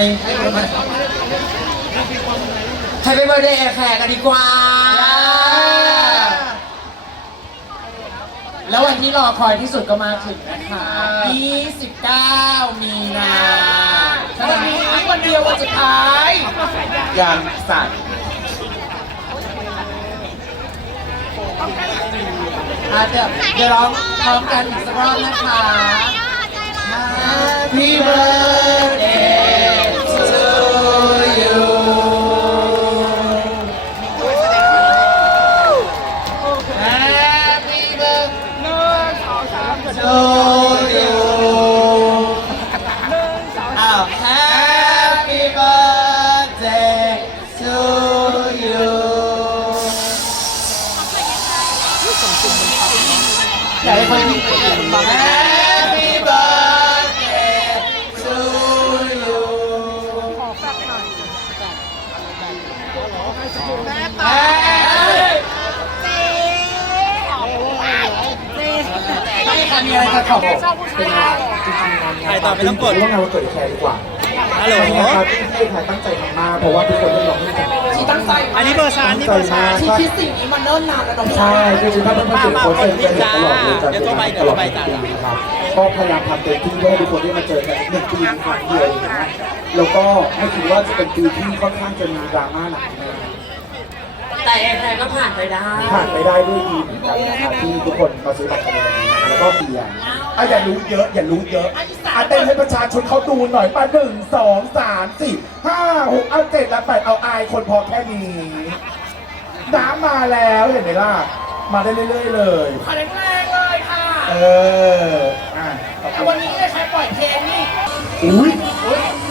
ใครเป็นใครเป็นเบอร์เดย์แอร์แขกกันดีกว่า แล้ววันที่รอคอยที่สุดก็มาถึงนะคะ29 มีนาวันนี้วันเดียววันสุดท้ายยังสัตว์อาเดี๋ยวเดี๋ยวร้องพร้อมกันอีกสักรอบนะคะ Happy birthday ขอบเป็นงานจริงๆงานถ่ายต่อไม่ต้องกดเรื่องงานวันเกิดแคร์ดีกว่าฮัลโหลใช่ครับที่ให้แคร์ตั้งใจทำมากเพราะว่าทุกคนได้ร้องให้กันที่ตั้งใจอันนี้เบอร์ชานนี่เบอร์ชานที่คิดสิ่งนี้มาเนิ่นนานแล้วน้องใช่จริงๆถ้าเป็นคนเก่งโค้ชจะเห็นตลอดเลยจะเดี๋ยวโทรไปเดี๋ตยวลโทอรดไปปีนะครับก็พยายามทำเต็มที่เพื่อให้ทุกคนได้มาเจอกันหนึ่งปีครั้งเดียวนะแล้วก็ไม่คิดว่าจะเป็นปีที่ค่อนข้างจะมีดราม่าหนักแน่แต่แอร์แคร์ก็ผ่านไปได้ ผ่านไปได้ด้วยดีเหมือนกันนะครับที่ทุกคนมาซื้อบัตรกันในวันนี้แล้วก็เบียร์ อะอย่ารู้เยอะ อย่ารู้เยอะอะเต้นให้ประชาชนเขาดูหน่อยป่ะหนึ่งสองสามสี่ห้าหกเอาเจ็ดแล้วไปเอาอายคนพอแค่นี้น้ำมาแล้วเห็นไหมล่ะ มาได้เรื่อยๆเลย ขอแรงๆเลยค่ะ เออ อะขอบแต่คุณวันนี้แอร์แคร์ปล่อยเพลงนี่ อุ้ยภ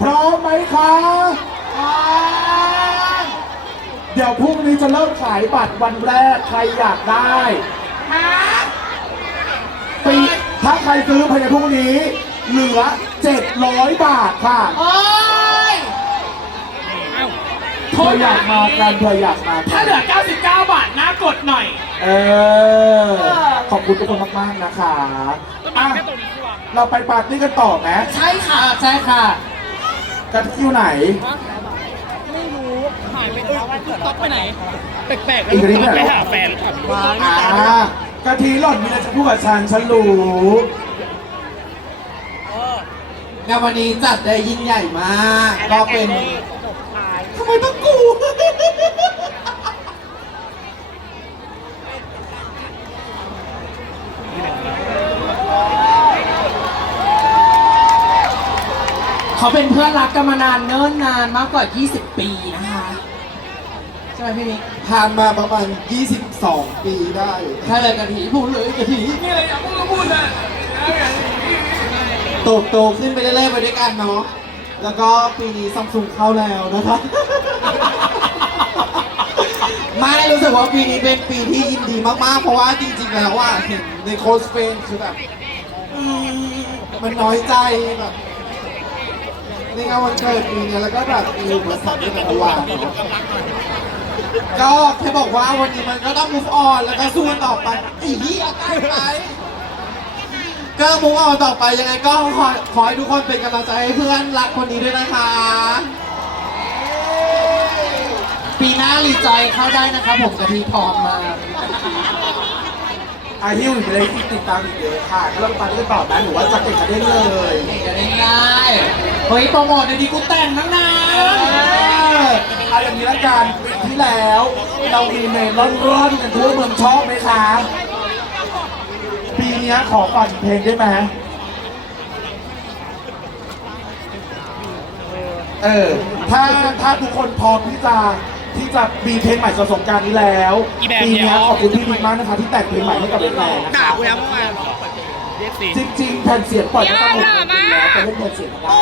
พร้อมไหมคะพร้อมเดี๋ยวพรุ่งนี้จะเริ่มขายบัตรวันแรกใครอยากได้ปีถ้าใครซื้อภายในพรุ่งนี้ เหลือ 700 บาทค่ะโอ้ยเธออยากมากันเธออยากมากัถ้านเหลือ 99 บาทน่ากดหน่อย เออ ขอบคุณทุกคนมาก ๆ นะคะอะเราไปปาร์ตี้กันต่อไหม ใช่ค่ะ ใช่ค่ะ กันที่ไหนหายไปแล้วคุณต๊อกไปไหน แปลกๆอีกนิดหน่อยไปหาแฟนขับมาอ่ากะทิหล่อนมีอะไรจะพูดกับฉันฉันรู้งานวันนี้จัดได้ยิ่งใหญ่มาก ก็เป็นทำไมต้องกู เขาเป็นเพื่อนรักกันมานานเนิ่นนานมากกว่า 20 ปีนะคะใช่ไหมพี่มิกผ่านมาประมาณ 22 ปีได้ใช่เลยกะทิพูดเลยกะทินี่อะไรนะพูดก็พูดนะโตโตขึ้นไปเรื่อยๆไปด้วยกันเนาะ แล้วก็ปีนี้ซัมซุงเข้าแล้วนะคะไม่รู้สึกว่าปีนี้เป็นปีที่ยินดีมากๆ เพราะว่าจริงๆแล้วว่าเห็นในโค้ชเฟนคือแบบอืมมันน้อยใจแบบ ในงานวันเกิดปีเนี้ยแล้วก็แบบมีอุปสรรคด้วยกันทุกวันเนาะก็แค่บอกว่าวันนี้มันก็ต้อง move on แล้วก็สู้กันต่อไปอีที่เอาใกล้ไปก็มุกเอาต่อไปยังไงก็ขอขอให้ทุกคนเป็นกำลังใจให้เพื่อนรักคนนี้ด้วยนะคะ ปีหน้ารีจอยเข้าได้นะครับผมกะทิพร้อมมากอาฮิวอีกเลยที่ติดตามอีกเยอะค่ะก็เราไปปาร์ตี้กันต่อนะหรือว่าจะเก็บกันได้เลยเก่งกันได้ง่ายเฮ้ยโปรโมทในดีกูแต่งตั้งนานเออเอาอย่างนี้ละกันปีที่แล้ว เรามีเมนร่อนๆกันทั่วเมืองชอบไหมคะปีนี้เนี้ยขอก่อนเพลงได้ไหมเออ ถ้าถ้าทุกคนพร้อมที่จะที่จะมีเพลงใหม่สงกรารนี้แล้วอีแบบปีเดียวเนี้ยขอบคุณพี่บิ๊กมากนะคะที่แต่งเพลงใหม่ให้กับแฟนๆนะด่าคะกูแล้วเมื่อวานเรียกสิจริงๆแผ่นเสียงปล่อยมาตั้งหกอย่าเดือนด่าแล้วมาไปเล่นแผ่นเสียงกันได้ โอ้